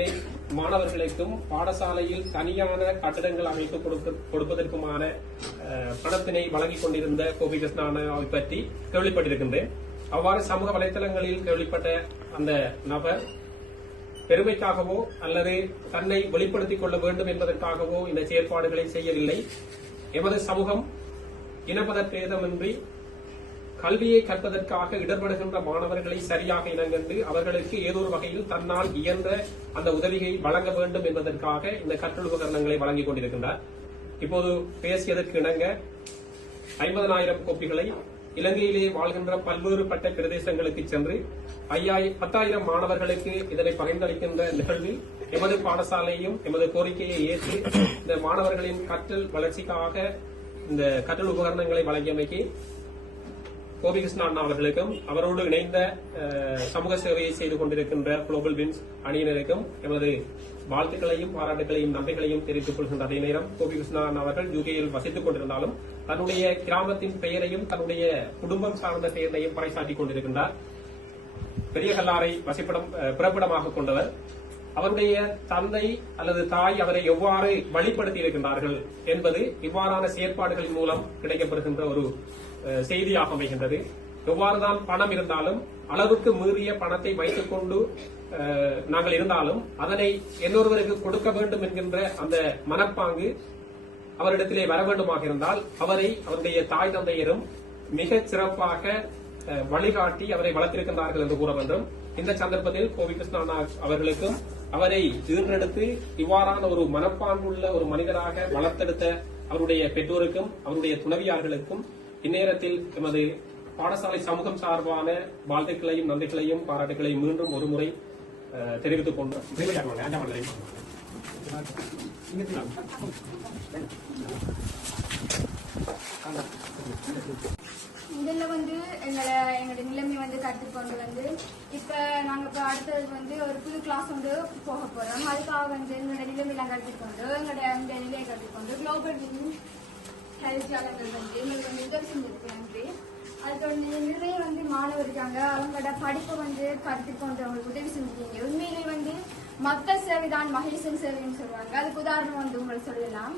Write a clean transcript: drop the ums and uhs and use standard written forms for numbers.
இதை மாணவர்களுக்கும் பாடசாலையில் தனியான கட்டடங்கள் அமைத்து கொடுப்பதற்குமான பணத்தினை வழங்கிக் கொண்டிருந்த கோபி கிருஷ்ணாவை பற்றி கேள்விப்பட்டிருக்கின்றேன். அவ்வாறு சமூக வலைதளங்களில் கேள்விப்பட்ட அந்த நபர் பெருமைக்காகவோ அல்லது தன்னை வெளிப்படுத்திக் கொள்ள வேண்டும் என்பதற்காகவோ இந்த செயற்பாடுகளை செய்யவில்லை. எமது சமூகம் இனப்பதற்றேதமின்றி கல்வியை கற்பதற்காக இடர்படுகின்ற மாணவர்களை சரியாக இனங்கண்டு அவர்களுக்கு ஏதோ ஒரு வகையில் தன்னால் இயன்ற அந்த உதவியை வழங்க வேண்டும் என்பதற்காக இந்த கற்றல் உபகரணங்களை வழங்கிக் கொண்டிருக்கின்றார். இப்போது பேசியதற்கு இணங்க 50,000 கோப்பிகளை இலங்கையிலே வாழ்கின்ற பல்வேறுபட்ட பிரதேசங்களுக்கு சென்று 10,000 மாணவர்களுக்கு இதனை பகிர்ந்தளிக்கின்ற நிகழ்வில் எமது பாடசாலையும் எமது கோரிக்கையை ஏற்று இந்த மாணவர்களின் கற்றல் வளர்ச்சிக்காக இந்த கற்றல் உபகரணங்களை வழங்கியமைக்கு கோபி கிருஷ்ணா அண்ணா அவர்களுக்கும் அவரோடு இணைந்த சமூக சேவையை செய்து கொண்டிருக்கின்ற குளோபல் வின்ஸ் அணியினருக்கும் எமது வாழ்த்துக்களையும் பாராட்டுகளையும் நன்றிகளையும் தெரிவித்துக் கொள்கின்ற அதே நேரம் கோபி கிருஷ்ணா அண்ணா அவர்கள் யூகேயில் வசித்துக் கொண்டிருந்தாலும் தன்னுடைய கிராமத்தின் பெயரையும் தன்னுடைய குடும்பம் சார்ந்த பெயரையும் பறைசாற்றிக் கொண்டிருக்கின்றார். பெரிய கல்லாரை பிறப்பிடமாக கொண்டவர். அவருடைய தந்தை அல்லது தாய் அவரை எவ்வாறு வழிப்படுத்தி இருக்கின்றார்கள் என்பது இவ்வாறான செயற்பாடுகளின் மூலம் கிடைக்கப்பெறுகின்ற ஒரு செய்தியாக அமைகின்றது. எவ்வாறுதான் பணம் இருந்தாலும் அளவுக்கு மீறிய பணத்தை வைத்துக் கொண்டு நாங்கள் இருந்தாலும் அதனை இன்னொருவருக்கு கொடுக்க வேண்டும் என்கின்ற அந்த மனப்பாங்கு அவரிடத்திலே வர வேண்டுமாக இருந்தால் அவரை அவருடைய தாய் தந்தையரும் மிகச் சிறப்பாக வழிகாட்டி அவரை வளர்த்திருக்கின்றார்கள் என்று கூற வேண்டும். இந்த சந்தர்ப்பத்தில் கோபி கிருஷ்ணா அவர்களுக்கும் அவரை ஈன்றெடுத்து இவ்வாறான ஒரு மனப்பாங்குள்ள ஒரு மனிதராக வளர்த்தெடுத்த அவருடைய பெற்றோருக்கும் அவருடைய துணைவியார்களுக்கும் இந்நேரத்தில் எமது பாடசாலை சமூகம் சார்பான வாழ்த்துக்களையும் நன்றிகளையும் பாராட்டுகளையும் மீண்டும் ஒரு முறை தெரிவித்துக் கொண்டோம். இதுல எங்களோட நிலைமை கற்றுக்கொண்டு இப்ப நாங்க அடுத்தது ஒரு புது கிளாஸ் போக போறோம். அதுக்காக எங்களோட நிலைமையெல்லாம் கற்றுக்கொண்டு எங்களுடைய நிலையை கற்றுக்கொண்டு குளோபல் ஹெல்த்தியாளர்கள் எங்களுக்கு உதவி செஞ்சிருக்கு. நன்றி. அதுக்கு நிறைய மாணவர் இருக்காங்க. அவங்களோட படிப்பை கற்றுக்கொண்டு அவங்களுக்கு உதவி செஞ்சிருக்கீங்க. உண்மையிலே மக்கள் சேவைதான் மகேசன் சேவைன்னு சொல்லுவாங்க. அதுக்கு உதாரணம் உங்களுக்கு சொல்லலாம்.